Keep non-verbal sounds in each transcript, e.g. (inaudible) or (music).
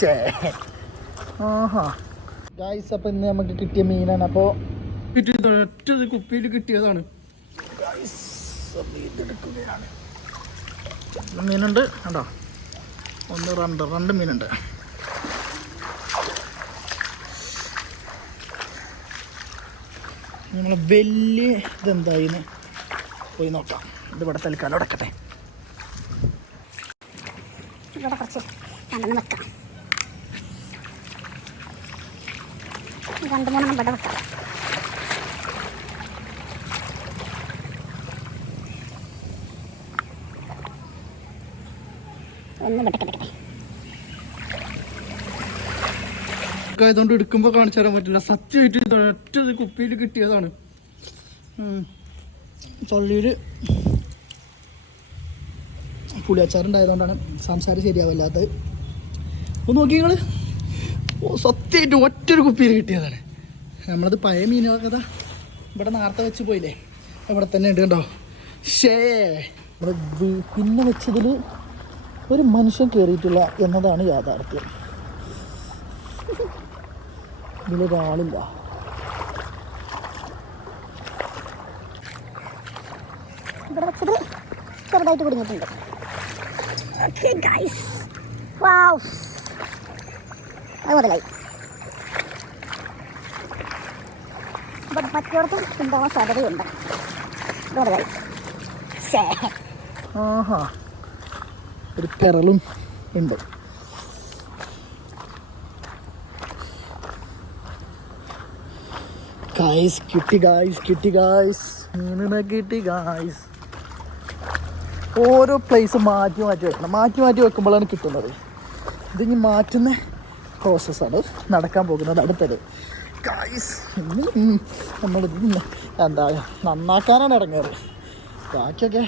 ശേ ആഹാ. ഗായ്സ് അപ്പം ഇന്ന് നമുക്ക് കിട്ടിയ മീനാണ്. അപ്പോൾ കിട്ടിയത് ഒറ്റ കുപ്പിയിൽ കിട്ടിയതാണ്. എടുക്കുകയാണ്. മീനുണ്ട്. കണ്ടോ? ഒന്ന് രണ്ട് രണ്ട് മീനുണ്ട്. നമ്മളെ വലിയ ഇതെന്തായിന്ന് പോയി നോക്കാം. ഇത് ഇവിടെ തൽക്കാലം അടക്കട്ടെ ഇവിടെ കുറച്ച് വെക്കാം. രണ്ട് മൂന്നെണ്ണം ഇവിടെ വെക്കാം. ഒന്ന് ഇവിടെ കിടക്കട്ടെ എടുക്കുമ്പോൾ കാണിച്ചു തരാൻ പറ്റില്ല. സത്യമായിട്ട് ഒറ്റ കുപ്പിയിൽ കിട്ടിയതാണ്. തൊള്ളിയിൽ പുളിയച്ചാറുണ്ടായതുകൊണ്ടാണ് സംസാരം ശരിയാവില്ലാത്തത്. ഒന്ന് നോക്കി നിങ്ങൾ സത്യമായിട്ട് ഒറ്റൊരു കുപ്പിയിൽ കിട്ടിയതാണ്. നമ്മളത് പഴയ മീനുകളൊക്കെ ദാ ഇവിടെ നേരത്തെ വെച്ച് പോയില്ലേ. ഇവിടെ തന്നെ ഉണ്ട് കണ്ടോ? ഷേ നമ്മുടെ പിന്നെ വെച്ചതിൽ ഒരു മനുഷ്യൻ കയറിയിട്ടില്ല എന്നതാണ് യാഥാർത്ഥ്യം. ഇതിലൊരാളില്ല. ഇവിടെ വെച്ചത് ചെറുതായിട്ട് കുടുങ്ങിയിട്ടുണ്ട് ഓക്കെ ഗൈസ് വാവ് അത് മുതലായി മറ്റോടത്തും ഉണ്ടാവാൻ സാധ്യതയുണ്ട്. ഇത് മുതലായി ശേ ആഹാ. ഒരു പെറലും ഉണ്ട്. ഗായ്സ് കിട്ടി ഗായ്സ് കിട്ടി ഗായ്സ് മീനിനെ കിട്ടി ഗായ്സ് ഓരോ പ്ലേസ് മാറ്റി മാറ്റി വെക്കണം. മാറ്റി മാറ്റി വെക്കുമ്പോഴാണ് കിട്ടുന്നത്. ഇതിനി മാറ്റുന്ന പ്രോസസ്സാണ് നടക്കാൻ പോകുന്നത്. അടുത്തത്. ഗായ്സ് നമ്മൾ എന്താ നന്നാക്കാനാണ് ഇറങ്ങാറ് ബാക്കിയൊക്കെ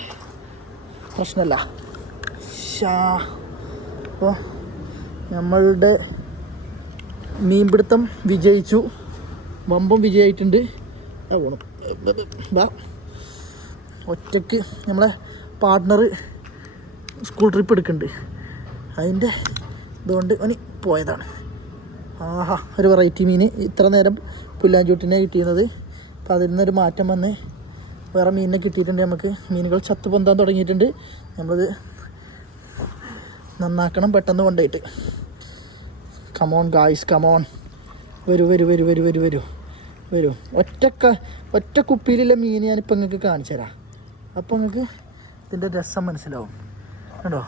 പ്രശ്നമല്ല ഷാ അപ്പോൾ നമ്മളുടെ മീൻപിടുത്തം വിജയിച്ചു. വമ്പം വിജയമായിട്ടുണ്ട് പോണം. ഒറ്റയ്ക്ക് നമ്മളെ പാർട്ട്ണർ സ്കൂൾ ട്രിപ്പ് എടുക്കുന്നുണ്ട്. അതിന്റെ ഇതുകൊണ്ട് അവന് പോയതാണ്. ആഹാ ഒരു വെറൈറ്റി മീൻ. ഇത്ര നേരം പുല്ലാഞ്ചൂട്ടിനെ കിട്ടിയിരുന്നത്. അപ്പോൾ അതിൽ നിന്നൊരു മാറ്റം വന്ന്. വേറെ മീനിനെ കിട്ടിയിട്ടുണ്ട് നമുക്ക്. മീനുകൾ ചത്തു പൊന്താൻ തുടങ്ങിയിട്ടുണ്ട്. നമ്മളത് നന്നാക്കണം പെട്ടെന്ന് കൊണ്ടുപോയിട്ട്. കമോൺ ഗായ്സ് കമോൺ വരൂ വരൂ വരൂ വരൂ വരൂ വരൂ. വരൂ. ഒറ്റക്ക ഒറ്റ കുപ്പിയിലുള്ള മീൻ ഞാനിപ്പോൾ നിങ്ങൾക്ക് കാണിച്ചു തരാം. അപ്പോൾ നിങ്ങൾക്ക് ഇതിന്റെ രസം മനസ്സിലാവും. കണ്ടോ?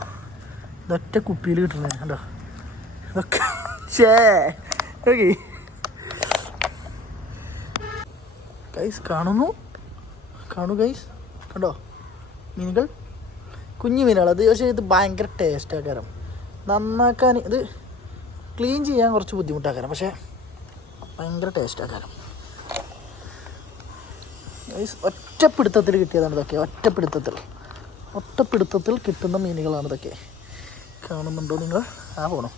ഇതൊറ്റ കുപ്പിയിൽ കിട്ടുന്നത് കണ്ടോ? ഇതൊക്കെ (laughs) ഷേ ഓക്കെ ഗൈസ് കാണുന്നു? കാണൂ ഗൈസ് കണ്ടോ? മീനുകൾ? കുഞ്ഞു മീനുകൾ. അത് പക്ഷേ ഇത് ഭയങ്കര ടേസ്റ്റ് ആക്കാരം നന്നാക്കാൻ ഇത് ക്ലീൻ ചെയ്യാൻ കുറച്ച് ബുദ്ധിമുട്ടാക്കാരം. പക്ഷേ ഭയങ്കര ടേസ്റ്റ് ആക്കാരം ഗൈസ് ഒറ്റപ്പിടുത്തത്തിൽ കിട്ടിയതാണ് ഇതൊക്കെ. ഒറ്റപ്പിടുത്തത്തിൽ. ഒറ്റപ്പിടുത്തത്തിൽ കിട്ടുന്ന മീനുകളാണ് ഇതൊക്കെ. കാണുന്നുണ്ടോ നിങ്ങൾ? ആ പോണോ.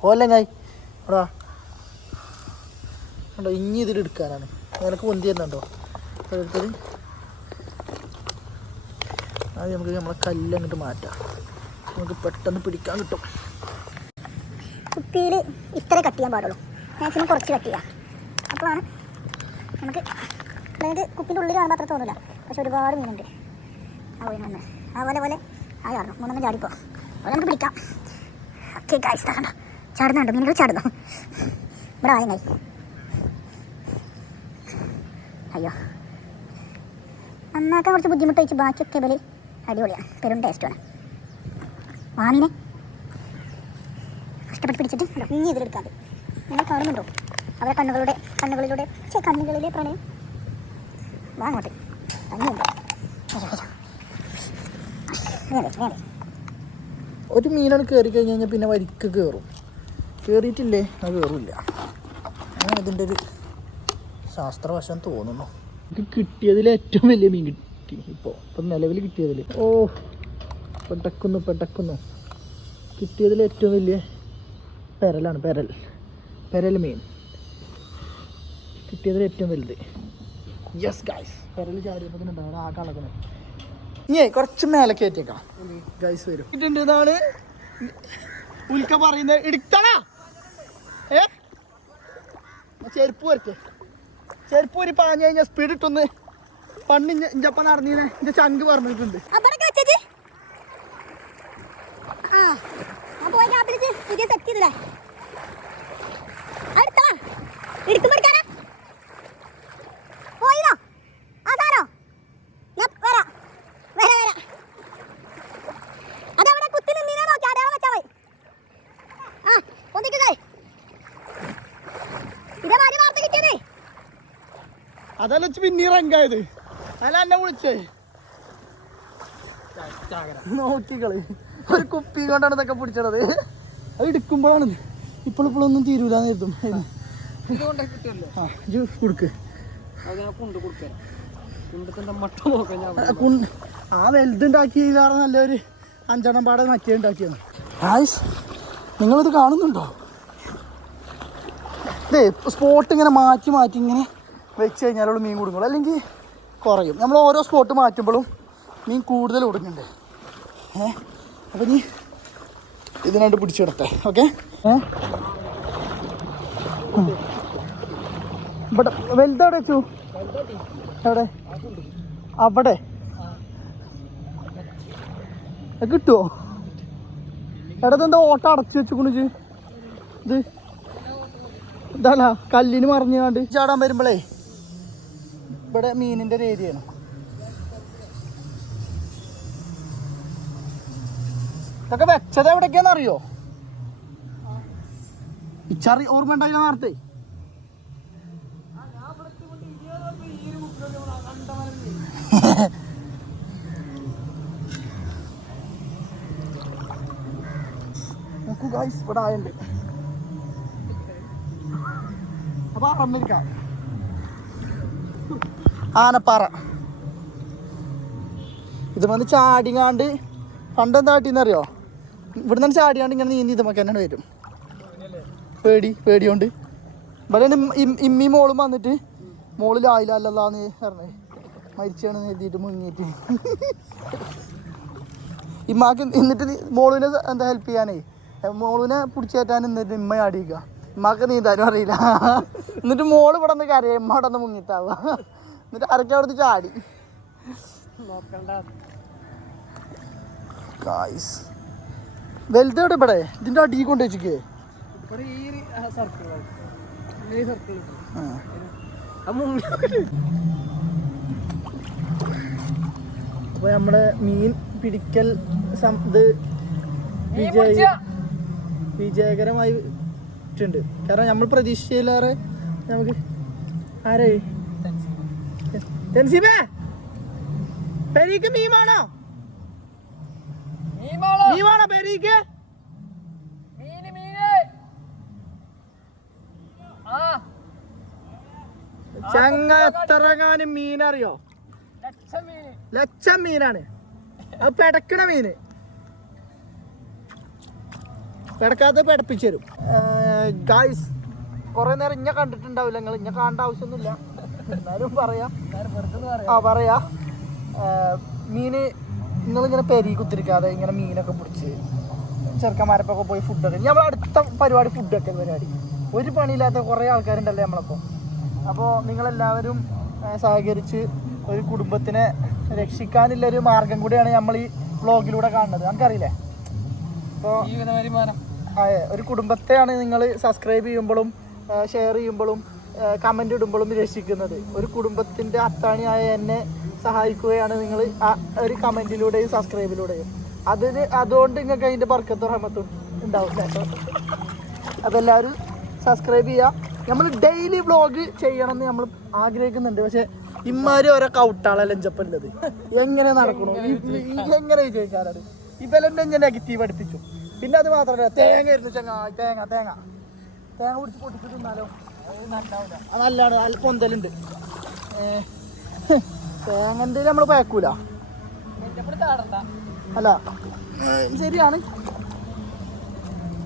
പോലെ കായ് എടാ കണ്ടോ ഇനി ഇതിൽ എടുക്കാനാണ്. നിനക്ക് പൊന്തി തരുന്നുണ്ടോ ഓരോരുത്തർ ആദ്യം നമുക്ക് നമ്മളെ കല്ല് അങ്ങോട്ട് മാറ്റാം. നമുക്ക് പെട്ടെന്ന് പിടിക്കാൻ കിട്ടും. കുപ്പിയിൽ ഇത്ര കട്ട് ചെയ്യാൻ പാടുള്ളൂ. മാക്സിമം കുറച്ച് കട്ട് ചെയ്യാം. അപ്പോഴാണ് നമുക്ക് അതായത് കുപ്പിന്റെ ഉള്ളിൽ കാണുമ്പോൾ അത്ര തോന്നില്ല പക്ഷെ ഒരുപാട് മീനുണ്ട്. ആ പോയി വന്ന് ആ പോലെ ആ ചാടണം മൂന്നെണ്ണം ചാടിപ്പോ അതുപോലെ നമുക്ക് പിടിക്കാം. ഓക്കെ കായ്സ് കണ്ടോ. ചാടുന്നുണ്ട്. മീനുകൾ ചാടുന്നു. ഇവിടെ ആയി കൈ. അയ്യോ. നന്നാക്കാൻ കുറച്ച് ബുദ്ധിമുട്ട് വെച്ച് ബാക്കിയൊക്കെ ഇവർ അടിപൊളിയാണ് പെരും ടേസ്റ്റുമാണ് വാമിനെ കഷ്ടപ്പെട്ട് പിടിച്ചിട്ട് ഇനി ഇതിലെടുക്കാതെ നിങ്ങൾ കാണുന്നുണ്ടോ അവരെ കണ്ണുകളുടെ കണ്ണുകളിലൂടെ ചേ കണ്ണുകളിലെ പ്രണയം. വാങ്ങോട്ടെ ഒരു മീനാണ് കയറി കഴിഞ്ഞ് കഴിഞ്ഞാൽ പിന്നെ വരിക്ക് കയറും കയറിയിട്ടില്ലേ അത് കയറില്ല അങ്ങനെ ഇതിന്റെ ഒരു ശാസ്ത്രവശം തോന്നുന്നു. ഇത് കിട്ടിയതിൽ ഏറ്റവും വലിയ മീൻ കിട്ടി ഇപ്പോൾ ഇപ്പം നിലവിൽ കിട്ടിയതിൽ. ഓ പെട്ടക്കുന്നു പെട്ടക്കുന്നു. കിട്ടിയതിൽ ഏറ്റവും വലിയ പെരലാണ് പെരൽ. പെരൽ മീൻ. കിട്ടിയതിൽ ഏറ്റവും വലുത്. യെസ് ഗൈസ് പെരൽ ചാടിയപ്പോൾ ഉണ്ടാവും ആ കളക്കുന്നത് ഇനി കുറച്ച് മേലെ കയറ്റിയേക്കാം. ഗൈസ് വരും. ഇട്ടുണ്ട് ഇതാണ് ഉൽക്ക പറയുന്നത് ഇടുക്കണ ഏ? ചെരുപ്പ് വരട്ടെ. ചെരുപ്പ് ഒരു പാഞ്ഞു കഴിഞ്ഞാൽ സ്പീഡ് ഇട്ടൊന്ന് പണ്ട് ഇഞ്ചപ്പം നടന്നീനെ. എന്റെ ചങ്ക് പറഞ്ഞിട്ടുണ്ട്. സെറ്റ് ചെയ്തില്ലേ അടുത്താ ഇടുക്കുമ്പോ എടുക്കാനാ പോയിനോ ആ സാറോ ഞാൻ വരാം വരാം വരാം അതവിടെ കുത്തി നിന്നീനെ നോക്കി അടയാളം വെച്ചാ മതി ആ ഒന്നിക്കുന്നേ ഇതേ മാതിരി വാർത്ത കിട്ടിയതേ അതല്ല പിന്നെ റങ്കായത് അല്ല എന്നെ വിളിച്ചേ. നോക്കിക്കളി ഒരു കുപ്പി കൊണ്ടാണ് ഇതൊക്കെ പിടിച്ചത് അത് എടുക്കുമ്പോഴാണ് ഇപ്പോൾ ഇപ്പോഴൊന്നും തീരൂലെന്ന് കരുതും. ആ കൊടുക്ക്. അത് ആ ആ നല്ലൊരു അഞ്ചെണ്ണം പാടെ നക്കിയ ഉണ്ടാക്കിയാണ് ആയിസ് നിങ്ങളിത് കാണുന്നുണ്ടോ? ഇതേ സ്പോട്ട് ഇങ്ങനെ മാറ്റി മാറ്റി ഇങ്ങനെ വെച്ച് കഴിഞ്ഞാൽ അവൾ മീൻ കുടുങ്ങും അല്ലെങ്കിൽ കുറയും. നമ്മൾ ഓരോ സ്പോട്ട് മാറ്റുമ്പോഴും മീൻ കൂടുതൽ കൊടുക്കുന്നുണ്ട് ഏ? അപ്പം നീ ഇതിനായിട്ട് പിടിച്ചെടുത്തേ ഓക്കെ. ഇവിടെ വലുതവിടെ വെച്ചു? എവിടെ? അവിടെ. കിട്ടുമോ കിട്ടുവോ? എടാ എന്താ ഓട്ട അടച്ചു വെച്ചു ഇജ്ജ് ഇത്? ഇതാണ കല്ലിന് മറിഞ്ഞാണ്ട് ചാടാൻ വരുമ്പോഴേ ഇവിടെ മീനിന്റെ ഒരു ഏരിയയാണ്. ഇതൊക്കെ വെച്ചത് എവിടേക്കാന്ന് അറിയോ ഇച്ചറി ഓർമ്മ ഉണ്ടായി നേരത്തെ. നോക്കൂ ഗായ്സ് ഇവിടെ ആയുണ്ട്. അപ്പൊ അറന്നിരിക്കാം ആനപ്പാറ. ഇത് വന്ന് ചാടിങ്ങാണ്ട് പണ്ട് എന്താ കാട്ടിന്നറിയോ? ഇവിടെ നിന്ന് ചാടിയാണ്ട് ഇങ്ങനെ നീന്തി ഇതുമൊക്കെ തന്നെ വരും. പേടി പേടിയോണ്ട്. ഇവിടെ ഇമ്മി മോളും വന്നിട്ട് മോളിൽ ആയില്ലല്ലാന്ന് പറഞ്ഞേ മരിച്ചാണ് എഴുതിയിട്ട് മുങ്ങിയിട്ട്. ഇമ്മാക്ക് എന്നിട്ട് മോളിനെ എന്താ ഹെൽപ്പ് ചെയ്യാനേ? മോളിനെ പിടിച്ചേറ്റാൻ എന്നിട്ട് ഇമ്മ ആടിയിക്കുക ഇമ്മാക്ക് നീന്താനും അറിയില്ല. എന്നിട്ട് മോൾ ഇവിടെ നിന്ന് കരയും ഇവിടെ നിന്ന് മുങ്ങിത്താവുക എന്നിട്ട് അരക്കെ അവിടുന്ന് ചാടി? വലുതെവിടെ ഇവിടെ? ഇതിന്റെ അടിയിൽ കൊണ്ട് വെച്ചിക്കേ ഈ സർക്കിൾ ഈ സർക്കിൾ ആ. ആ മുങ്ങി. അപ്പൊ നമ്മുടെ മീൻ പിടിക്കൽ സം- ഇത് വിജയ പിടിച്ച. വിജയകരമായി ഉണ്ട്. കാരണം നമ്മൾ പ്രതീക്ഷിച്ചില്ലാറെ നമുക്ക് ആരായി തൻസീബേ പെരീക്ക് മീമാണോ? മീമാണോ? മീൻ പെരീക്ക്? ചങ്ങ എത്രങ്ങാനും മീനറിയോ? ലക്ഷം മീന്. ലക്ഷം മീനാണ്. അത് പെടക്കണ മീന്. പെടക്കാത്ത പെടപ്പിച്ചു തരും. ഗായ്സ് കുറെ നേരം ഇഞ്ഞ കണ്ടിട്ടുണ്ടാവില്ല. നിങ്ങൾ ഇഞ്ഞ കാണേണ്ട ആവശ്യമൊന്നുമില്ല. എന്നാലും പറയാം. ആ പറയാ. മീന് നിങ്ങളിങ്ങനെ പെരി കുത്തിരിക്കാതെ ഇങ്ങനെ മീനൊക്കെ പിടിച്ച് ചെറുക്കന്മാരപ്പൊക്കെ പോയി ഫുഡ് ഫുഡൊക്കെ നമ്മൾ അടുത്ത പരിപാടി ഫുഡ് ഫുഡൊക്കെ പരിപാടി. ഒരു പണിയില്ലാത്ത കുറേ ആൾക്കാരുണ്ടല്ലേ നമ്മളപ്പോൾ അപ്പോൾ നിങ്ങളെല്ലാവരും എല്ലാവരും സഹകരിച്ച് ഒരു കുടുംബത്തിനെ രക്ഷിക്കാനുള്ളൊരു മാർഗം കൂടിയാണ് നമ്മൾ ഈ വ്ളോഗിലൂടെ കാണുന്നത്. നമുക്കറിയില്ലേ അപ്പോൾ ഒരു കുടുംബത്തെയാണ് നിങ്ങൾ സബ്സ്ക്രൈബ് ചെയ്യുമ്പോഴും ഷെയർ ചെയ്യുമ്പോഴും കമന്റ് ഇടുമ്പോഴും രക്ഷിക്കുന്നത് ഒരു കുടുംബത്തിന്റെ അത്താണിയായ എന്നെ സഹായിക്കുകയാണ് നിങ്ങൾ ആ ഒരു കമന്റിലൂടെയും സബ്സ്ക്രൈബിലൂടെയും അതിന് അതുകൊണ്ട് നിങ്ങൾക്ക് അതിന്റെ ബർക്കത്തും റഹമത്തും ഉണ്ടാവും അതെല്ലാവരും സബ്സ്ക്രൈബ് ചെയ്യുക നമ്മൾ ഡെയിലി വ്ളോഗ് ചെയ്യണം എന്ന് നമ്മൾ ആഗ്രഹിക്കുന്നുണ്ട്. പക്ഷേ ഇമ്മാരി ഓരോ കൗട്ടാളെ ലഞ്ചപ്പുള്ളത് എങ്ങനെ നടക്കണോ? എങ്ങനെ വിജയിക്കാനാണ് ഇവലെന്നെ ഞാൻ നെഗറ്റീവ് അടുപ്പിച്ചു. പിന്നെ അത് മാത്രമല്ല തേങ്ങ ഇരുന്ന് ചങ്ങ തേങ്ങ തേങ്ങ. തേങ്ങ പിടിച്ച് പൊട്ടിച്ച് തിന്നാലോ? അത് നല്ലതാവില്ല അത് നല്ലതാണ് നല്ല പൊന്തലുണ്ട്. തേങ്ങന്റെ നമ്മൾ പയക്കൂല? അല്ല ശരിയാണ്.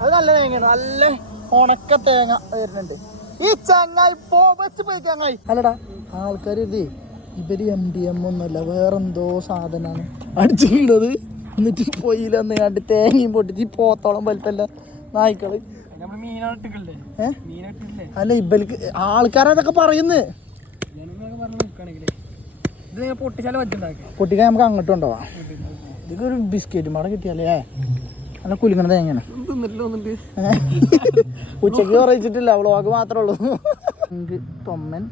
അത് നല്ല തേങ്ങയാണ് നല്ല ഉണക്ക തേങ്ങ വരുന്നുണ്ട്. ഈ ചങ്ങായി പോ വെച്ച് പോയി ചങ്ങായി അല്ലടാ ആൾക്കാർ ഇത് ഇവർ എം ഡി എം ഒന്നുമല്ല വേറെന്തോ സാധനമാണ്. അടിച്ചു വീണത് പോയില്ല എന്ന് കണ്ട് തേങ്ങയും പൊട്ടിച്ച് പോത്തോളം വലിപ്പല്ല നായ്ക്കൾ. അല്ല ഇബലിക്ക് ആൾക്കാരതൊക്കെ പറയുന്നു. പൊട്ടിക്കാൻ നമുക്ക് അങ്ങോട്ട് കൊണ്ടുപോവാം ഇതൊക്കെ ഒരു ബിസ്ക്കറ്റ് മാട കിട്ടിയാലേ? നല്ല തിന്നിട്ടില്ല ഒന്നുണ്ട് ഉച്ചയ്ക്ക് പറയിച്ചിട്ടില്ല വ്ളോഗ് മാത്രമേ ഉള്ളൂ. തൊമ്മൻ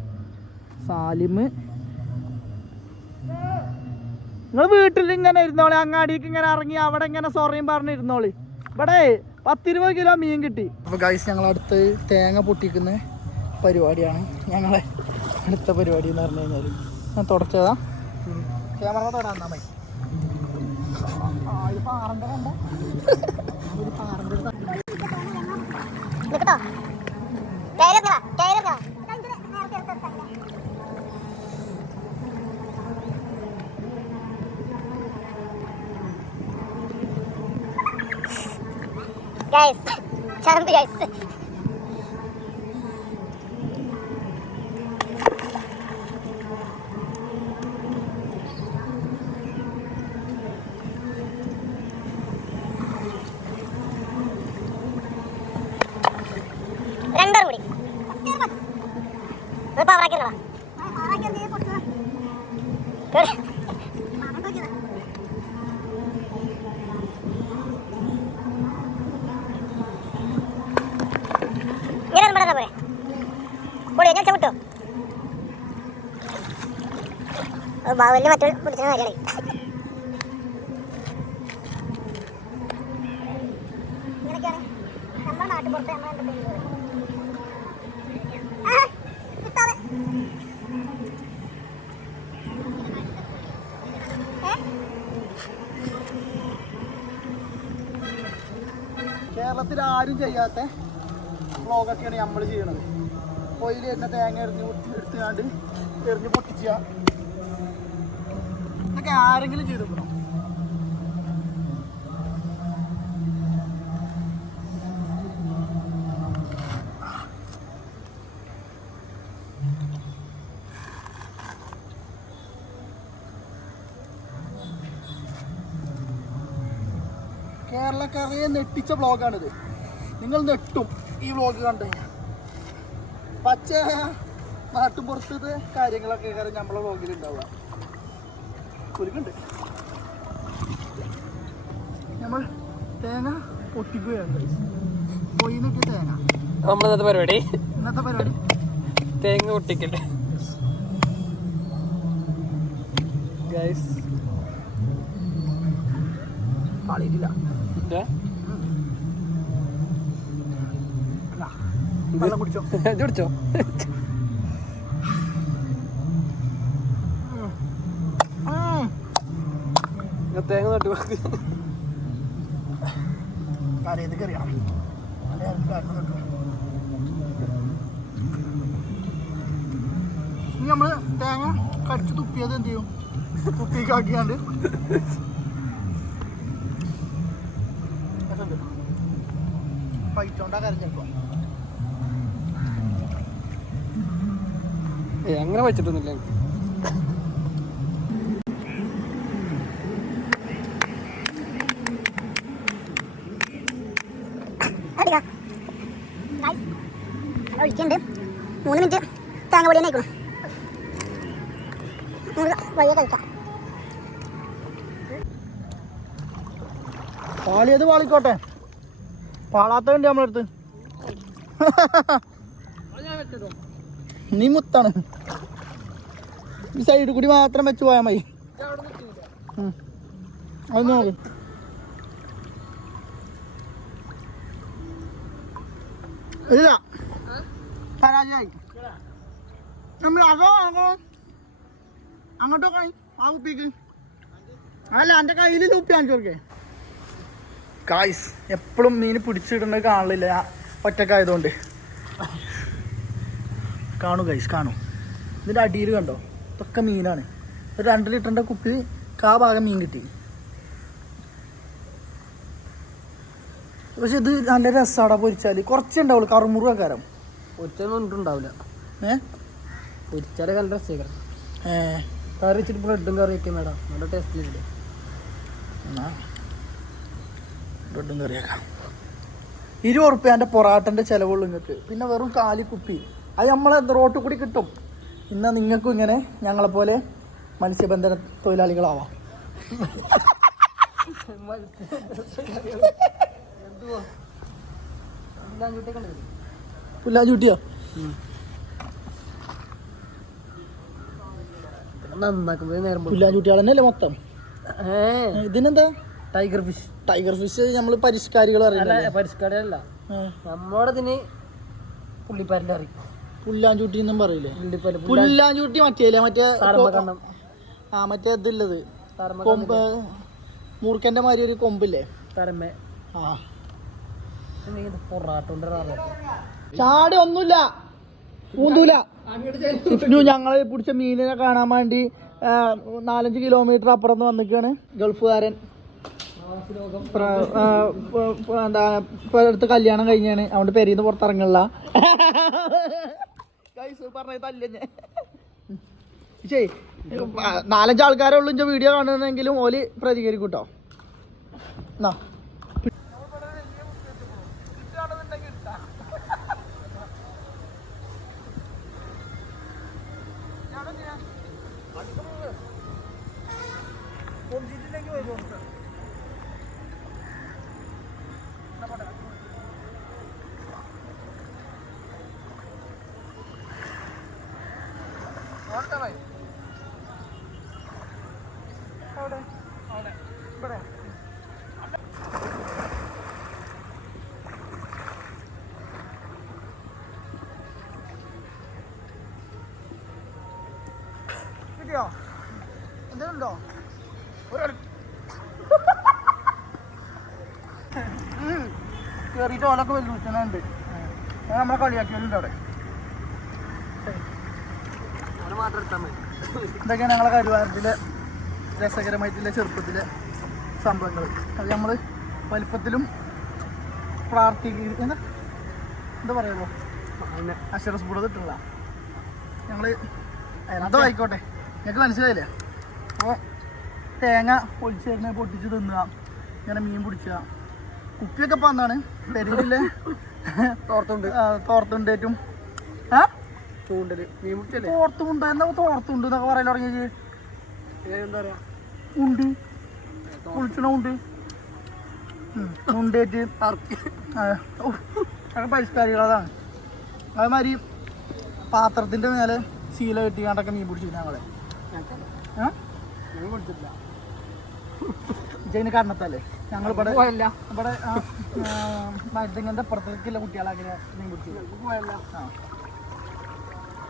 സാലിമ് നിങ്ങൾ വീട്ടിൽ ഇങ്ങനെ ഇരുന്നോളി അങ്ങാടിക്ക് ഇങ്ങനെ ഇറങ്ങി അവിടെ ഇങ്ങനെ സൊറയും പറഞ്ഞ് ഇരുന്നോളി. ഇവിടെ പത്തിരുപത് കിലോ മീൻ കിട്ടി. അപ്പോൾ ഗൈസ് ഞങ്ങൾ അടുത്ത് തേങ്ങ പൊട്ടിക്കുന്ന പരിപാടിയാണ്. ഞങ്ങളെ അടുത്ത പരിപാടി എന്ന് പറഞ്ഞു കഴിഞ്ഞാൽ ഞാൻ തുടച്ചതാ. ക്യാമറ തൊടാൻ മതി. പാറന്റെ കണ്ട ഗൈസ് ചറമ്പ് ഗൈസ് രണ്ടര കൂടി ഒരു പവറാക്കിയല്ലോ ഇങ്ങനെ പെടാ പോരെ പൊടി ഞാൻ ചവിട്ടോ. വലിയ മറ്റൊരു പിടിച്ച കാര്യമായി നമ്മൾ? കേരളത്തിൽ ആരും ചെയ്യാത്ത വ്ളോഗൊക്കെയാണ് നമ്മൾ ചെയ്യണത്. പൊയിൽ തന്നെ തേങ്ങ എറിഞ്ഞ് എടുത്തുകൊണ്ട് എറിഞ്ഞ് പൊട്ടിച്ച ഇതൊക്കെ ആരെങ്കിലും ചെയ്തു കേരളക്കാരെ നെട്ടിച്ച വ്ളോഗാണിത് നിങ്ങൾ നെട്ടും ഈ ബ്ലോഗ് കണ്ടു. പച്ച നാട്ടുപുറത്തത് കാര്യങ്ങളൊക്കെ കാര്യം നമ്മളെ വ്ളോഗിൽ ഉണ്ടാവുക കുരുക്കുണ്ട് നമ്മൾ തേങ്ങ പൊട്ടിക്കുകയാണ് പൊയിനൊക്കെ തേങ്ങ. ഇന്നത്തെ പരിപാടി? ഇന്നത്തെ പരിപാടി? തേങ്ങ പൊട്ടിക്കട്ടെ. ഗൈസ് പാളിയിട്ടില്ല വെള്ളം കുടിച്ചോ. തേങ്ങ നട്ടു കാരണം കേട്ടോ ഇനി നമ്മൾ തേങ്ങ കടിച്ച് തുപ്പിയത് എന്ത് ചെയ്യും? തുപ്പിക്കാക്കിയാണ്ട്. പൈറ്റോണ്ടാ കാര്യം ഏയ് അങ്ങനെ വെച്ചിട്ടൊന്നുമില്ല. എനിക്ക്. ഒഴിക്കുന്നുണ്ട് മൂന്ന് മിനിറ്റ് തേങ്ങ പൊടി തന്നെ ആയിക്കണം നമുക്ക് വഴിയെ കഴിക്കാം. പാളിയത് പാളിക്കോട്ടെ? പാളാത്തതുണ്ട് നമ്മളടുത്ത് നീ മുത്താണ് ഈ സൈഡിൽ കൂടി മാത്രം വെച്ച് പോയാൽ മതി. അത് നോക്ക് ഇല്ല. പരാജയായി നമ്മൾ അതോ അങ്ങോ അങ്ങോട്ടോ കളി ആ കുപ്പിക്ക്. അല്ല എന്റെ കയ്യിൽ ലൂപ്പി കാണിച്ചു കൊടുക്കേ. കായ്സ് എപ്പോഴും മീൻ പിടിച്ചിടുന്നത് കാണില്ല ഒറ്റക്കായതുകൊണ്ട് കാണൂ ഗൈസ് കാണൂ. ഇതിന്റെ അടിയിൽ കണ്ടോ? ഇതൊക്കെ മീനാണ്. ഒരു രണ്ട് ലിറ്ററിന്റെ കുപ്പി കാ ഭാഗം മീൻ കിട്ടി. പക്ഷെ ഇത് നല്ല രസമാടാ പൊരിച്ചാൽ കുറച്ചുണ്ടാവുള്ളൂ കറുമുറുകാരം പൊരിച്ചൊന്നും പൊരിച്ചുണ്ടാവില്ല ഏ? പൊരിച്ചാലേ നല്ല രസം ഏ. കറി വെച്ചിട്ട് ബ്രെഡും കറി വെക്കാം മേഡം നല്ല ടേസ്റ്റിലില്ലേ എന്നാ ബ്രെഡും കറിയാക്കാം ഇരുപത് ഉറുപ്പ്യാന്റെ പൊറാട്ടന്റെ ചിലവുള്ളൂ നിങ്ങൾക്ക് പിന്നെ വെറും കാലിക്കുപ്പി. അത് നമ്മളെ റോട്ടിൽ കൂടി കിട്ടും. ഇന്ന് നിങ്ങൾക്കും ഇങ്ങനെ ഞങ്ങളെപ്പോലെ മത്സ്യബന്ധന തൊഴിലാളികളാവാം. പുല്ലാഞ്ചൂട്ടിയോ. പുല്ലാഞ്ചൂട്ടികൾ തന്നെയല്ലേ മൊത്തം? ഇതിനെന്താ? ടൈഗർ ഫിഷ് ടൈഗർ ഫിഷ് നമ്മൾ പരിഷ്കാരികൾ അറിയില്ല പരിഷ്കാരല്ല നമ്മുടെ ഇതിന് പുള്ളിപ്പാരിന്റെ അറിയും പുല്ലാഞ്ചൂട്ടി എന്നും പറയില്ലേ പുല്ലാഞ്ചൂട്ടി മറ്റേ മറ്റേ ആ മറ്റേ ഇതില്ലത്. കർമ്മ കൊമ്പ് മൂർക്കന്റെ മാതിരി ഒരു കൊമ്പില്ലേ? തരമേ ആ. ചാടി ഒന്നുമില്ല. ഊന്തൂല. ഞങ്ങൾ പിടിച്ച മീനിനെ കാണാൻ വേണ്ടി നാലഞ്ച് കിലോമീറ്റർ അപ്പുറം നിന്ന് വന്നിക്കാണ് ഗൾഫുകാരൻ. എന്താ ഇപ്പൊ അടുത്ത് കല്യാണം കഴിഞ്ഞാണ്. അതുകൊണ്ട് പെരീന്ന് ശരി നാലഞ്ച് ആൾക്കാരെ ഉള്ളു ഇഞ്ച വീഡിയോ കാണുന്നെങ്കിലും ഓൽ പ്രതികരിക്കൂട്ടോ. കേട്ടോ എന്നാ കിട്ടിയോ എന്തെങ്കിലും ഉണ്ടോ കയറിയിട്ട് ഓലൊക്കെ വെല്ലുവിളിച്ചുണ്ട് നമ്മളെ കളിയാക്കിയവരുണ്ട് അവിടെ. ഇതൊക്കെയാണ് ഞങ്ങളെ കരുവാരത്തിലെ രസകരമായിട്ടുള്ള ചെറുപ്പത്തിലെ സംഭവങ്ങൾ. അത് നമ്മൾ വലിപ്പത്തിലും പ്രാർത്ഥിക്കുക എന്താ? എന്താ അതിനെ അക്ഷരസ്ഫുടത ഇട്ടുള്ള ഞങ്ങൾ എന്തോ ആയിക്കോട്ടെ. ഞങ്ങൾക്ക് മനസ്സിലായില്ലേ? അപ്പോൾ തേങ്ങ പൊളിച്ച് തരുന്ന പൊട്ടിച്ച് തിന്നുക. ഇങ്ങനെ മീൻ പിടിച്ച. കുപ്പിയൊക്കെ ഇപ്പം എന്താണ് പെരുവിലെ തോർത്തുണ്ട്. തോർത്തുണ്ടേറ്റും ആ? ചൂണ്ടൽ മീൻ പിടിച്ചല്ലേ? തോർത്തുമുണ്ട്. എന്താ തോർത്തുണ്ട് എന്നൊക്കെ പറയാൻ തുടങ്ങിയത് എന്താ പറയാ? ഉണ്ട്. കുളിച്ചണ ഉണ്ട്. ഉണ്ടേറ്റ് അതൊക്കെ പരിഷ്കാരികളതാണ്. അതേമാതിരി പാത്രത്തിന്റെ മേലെ ശീല കെട്ടിക്കാണ്ടൊക്കെ മീൻ പിടിച്ചിരുന്നു ഞങ്ങളെ. ജയിന് കാരണത്താലേ ഞങ്ങൾ ഇവിടെ പോയല്ല. ഇവിടെ മരുന്നിങ്ങനത്തെ പുറത്തേക്കുള്ള കുട്ടികളാക്കി മീൻ പിടിച്ചു പോയല്ല. ആ.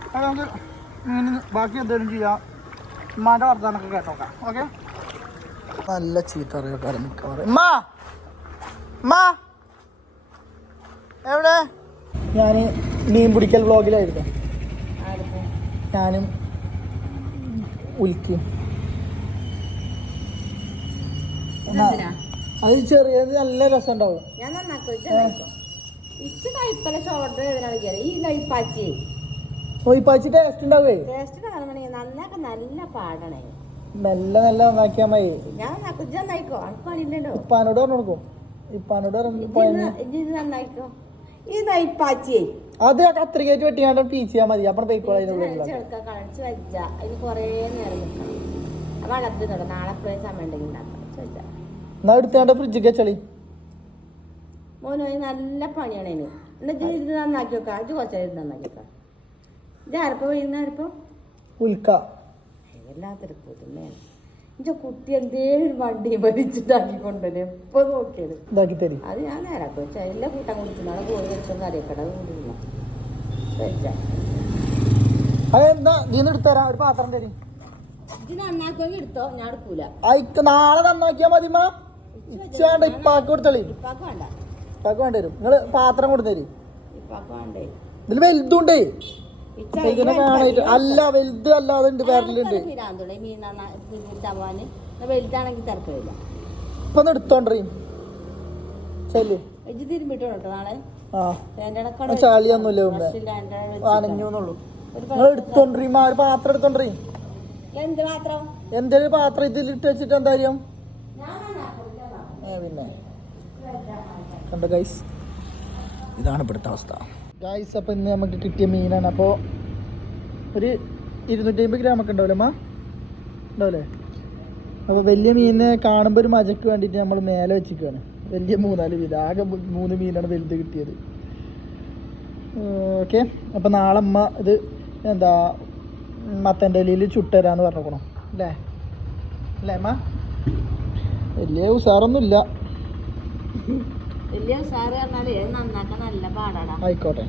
അപ്പോൾ നമുക്ക് ബാക്കി എന്തെങ്കിലും ചെയ്യാം. ഉമ്മാന്റെ വർത്താനൊക്കെ കേട്ടോക്കാം. ഓക്കെ? നല്ല ചീത്ത അറിയാം മിക്കവാറും. ഉമ്മാ! ഉമ്മാ! എവിടെ? ഞാൻ മീൻ പിടിക്കൽ വ്ളോഗിലായിരുന്നു. ഞാനും ഉൽക്കും. അത് ചെറിയത് നല്ല രസം ഉണ്ടാവും ഞാൻ ഒയ്പാച്ചി ടേസ്റ്റ് ഉണ്ടാവേ നല്ല പാടണേ മെല്ലെ നല്ല നന്നാക്കിയാ മതി. ഇപ്പാനോട് പറഞ്ഞു കൊടുക്കും. ഇപ്പാനോട് പറഞ്ഞു നന്നായിക്കോ? ഈ നയിപ്പാച്ചി. അത് കത്രികയായിട്ട് വെട്ടിയാണ്ട് പീച്ച് ചെയ്യാൻ മതി. അപ്പം പോയിക്കോളാം ഉള്ളിൽ ചെറുക്ക അതിന് കുറേ നേരം നിൽക്കണം വളർത്തി തുടങ്ങും നാളെ എപ്പോഴും സമയം ഉണ്ടെങ്കിൽ ഉണ്ടാക്കാം. വെച്ച. എന്നാ എടുത്താണ്ട് ഫ്രിഡ്ജിക്ക് വെച്ചളി. മോനോ നല്ല പണിയാണ് അതിന്. എന്നിട്ട് ഇത് നന്നാക്കി വെക്കാം. ഇത് കുറച്ച് ഇത് നന്നാക്കി വെക്കാം. ഇത് ആരപ്പോ വരുന്ന ആരപ്പോ? ഉൽക്ക. വല്ലാത്തൊരു എന്റെ കുട്ടി എന്തേലും വണ്ടി ഭരിച്ചിട്ടാക്കി കൊണ്ടുവരും. എപ്പോ നോക്കിയത്? ഇതാക്കി തരി അത് ഞാൻ നേരാക്കും വെച്ചാൽ എല്ലാ കൂട്ടം കുടിച്ചു പോയി കോഴി അറിയപ്പെടാതെ കറിയക്കട വെച്ചാ. അതെന്താ എടുത്തരാം ഒരു പാത്രം തരി. ഇത് നന്നാക്കി എടുത്തോ? ഞാൻ എടുക്കൂല. അയക്ക് നാളെ നന്നാക്കിയാ മതി മാ. ഇച്ചാണ്ട് ഇപ്പാക്ക് കൊടുത്തളി. ഇപ്പാക്ക് വേണ്ട. ഇപ്പാക്ക് വേണ്ടി വരും. നിങ്ങൾ പാത്രം കൊടുത്തരും ഇപ്പാക്ക് വേണ്ടേ? ഇതിൽ വലുതുണ്ടേ. അല്ല വലുത് അല്ലാതെ ഉണ്ട്. പേരലുണ്ട് പിരാന്തുള്ള മീൻ നന്നാവാന് വലുതാണെങ്കിൽ തിരക്കില്ല. ഇപ്പൊ ഒന്ന് എടുത്തോണ്ടീ ചെല്ലു. ഇജ്ജ് തിരുമ്പിട്ടോ കേട്ടോ നാളെ. ആ. എന്റെ ഇടക്കട ആ ചളിയൊന്നുമില്ല മുമ്പേ അനഞ്ഞു എന്നുള്ളൂ നിങ്ങൾ എടുത്തോണ്ടീ മാ ഒരു പാത്രം എടുത്തോണ്ടീ എന്ത് എന്തേലും പാത്രം ഇതിൽ ഇട്ട് വെച്ചിട്ട് എന്താ ഏ പിന്നെ. കണ്ട ഗൈസ് ഇതാണ് ഇവിടുത്തെ അവസ്ഥ. ഗായ്സ് അപ്പോൾ ഇന്ന് നമുക്ക് കിട്ടിയ മീനാണ്. അപ്പോൾ ഒരു ഇരുന്നൂറ്റി അമ്പത് ഗ്രാം ഒക്കെ ഉണ്ടാവില്ലേ അമ്മ? ഉണ്ടാവില്ലേ? അപ്പോൾ വലിയ മീനിനെ കാണുമ്പോൾ ഒരു മജക്ക് വേണ്ടിയിട്ട് നമ്മൾ മേലെ വെച്ചിരിക്കുകയാണ് വലിയ മൂന്നാൽ മീൻ ആകെ മൂന്ന് മീനാണ് വലുത് കിട്ടിയത്. ഓക്കെ അപ്പോൾ നാളെ അമ്മ ഇത് എന്താ മത്തന്റെ ഇലയിൽ ചുട്ടുതരാന്ന് പറഞ്ഞേക്കണോ. അല്ലേ? അല്ലേ അമ്മ? വലിയ ഉസാറൊന്നുമില്ല. വലിയ സാറ് പറഞ്ഞാലേ നന്നാക്കാൻ നല്ല പാടാടാ. ആയിക്കോട്ടെ.